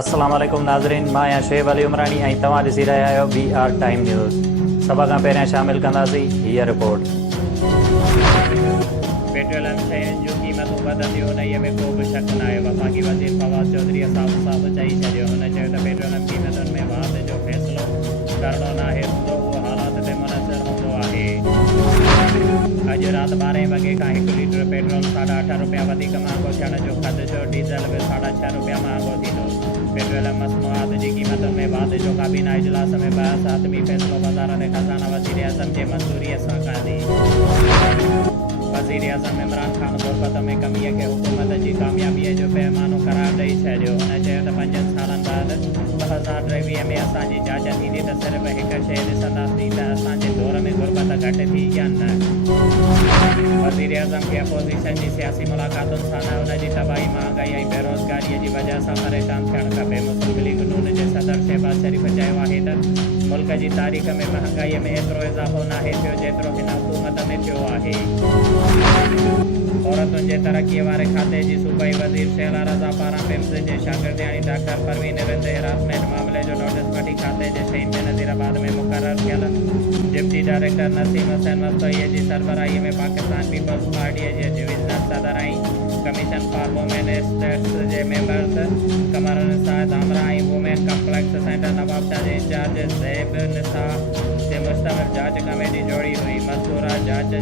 अस्सलाम वालेकुम नाज़रीन, मां आहियां शुएब अली उमरानी ऐं तव्हां ॾिसी रहिया आहियो BR टाइम न्यूज़। सभ खां पहिरियां शामिल कंदासीं हीअ रिपोर्ट। पेट्रोल ऐं शयुनि जूं क़ीमतूं वधंदियूं उन में को बि शक न आहे। वफ़ाक़ी वज़ीर फवाद चौधरी साफ़ चई छॾियो। हुन चयो त पेट्रोल ऐं क़ीमतुनि में वाध जो फ़ैसिलो करणो नाहे हूंदो, उहो हालात ते मुनहसर हूंदो आहे। अॼु राति 12 वॻे खां 1 लीटर पेट्रोल ₹8.5 रुपया वधीक महांगो थियण जो ख़दशो, डीज़ल बि ₹6.5 रुपया महांगो थींदो। पेट्रोल ऐं मसनूआत जी क़ीमतुनि में वाध जो काबीना इजलास में बहस हतमी फ़ैसिलो वज़ारत ख़ज़ाना वज़ीर आज़म जे मंज़ूरीअ सां कंदी। वज़ीर आज़म इमरान ख़ान गुरबत में कमीअ खे हुकूमत जी कामयाबीअ जो पैमानो करार ॾेई छॾियो। हुन चयो त 5 सालनि बाद 2023 में असांजी जांच थींदी त सिर्फ़ु हिकु शइ ॾिसंदासीं त असांजे दौर में गुरबत घटि थी या न। वज़ीर आज़म खे अपोज़िशन जी सियासी मुलाक़ातुनि सां न हुन जी तबाही, महांगाई ऐं बेरोज़गारीअ जी वजह सां परेशान थियणु खपे। मुस्लिम लीग नून जे सदर शहबाज शरीफ़ चयो आहे त मुल्क जी तारीख़ में महांगाईअ में एतिरो इज़ाफ़ो नाहे थियो जेतिरो हिन हुकूमत में थियो आहे। औरतुनि जे तरक़ीअ वारे खाते जी सूबाई वज़ीर शैला रज़ा पारां पिम्स जे शागिर्दियाणी डॉक्टर परवीन रिंद हिरासमेंट मामले जो नोटिस वठी खाते जे शहीद में नज़ीराबाद में मुक़ररु थियल डिप्टी डायरेक्टर नसीम हुसैन मस्तोईअ जी सरबराहीअ में पाकिस्तान पीपल्स पार्टीअ जे डिविज़नल सदर ऐं कमीशन फॉर वुमेन स्टेट्स जे मेंबर्स कमर निसा दामरा ऐं वुमेन कम्प्लेक्स सेंटर नवाबशाह जे इंचार्ज ज़ैब निसा जे मुश्तमिल जांच कमेटी जोड़ी हुई। मज़कूरा जांच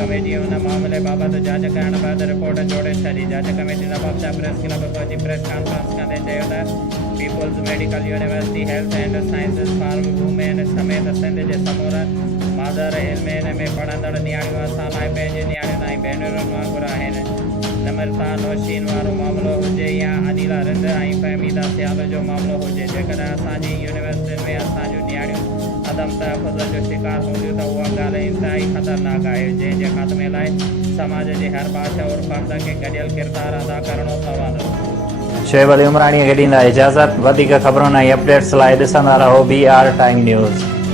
कमेटी हुन मामले बाबति जांच करण बैदि रिपोर्ट जोड़े छॾी। जांच कमेटी नवाबशाह प्रेस क्लब पहुची प्रेस कॉन्फ्रेंस कंदे चयो त peoples medical university health and sciences for women समेत सिंध जे समूर मादर इल्मनि में पढ़ंदड़ नियाणियूं असां लाइ पंहिंजी नियाणियुनि ऐं भेनरुनि वांगुरु आहिनि। नम्रता नौशीन वारो मामिलो हुजे या अनिला रिंद ऐं फ़हमीदा सियाल जो मामिलो हुजे, जेकॾहिं असांजी यूनिवर्सिटियुनि में असांजूं नियाणियूं अदम तहफ़ुज़ जो शिकार हूंदियूं त उहा ॻाल्हि इंतिहाई ख़तरनाक आहे, जंहिंजे ख़ात्मे लाइ समाज जे हर बाशऊर फ़र्द खे गॾियल किरदारु अदा करणो पवंदो। शुएब अली उमरानी खे ॾींदा इजाज़त। वधीक ख़बरुनि ऐं अपडेट्स लाइ ॾिसंदा रहो BR टाइम न्यूज़।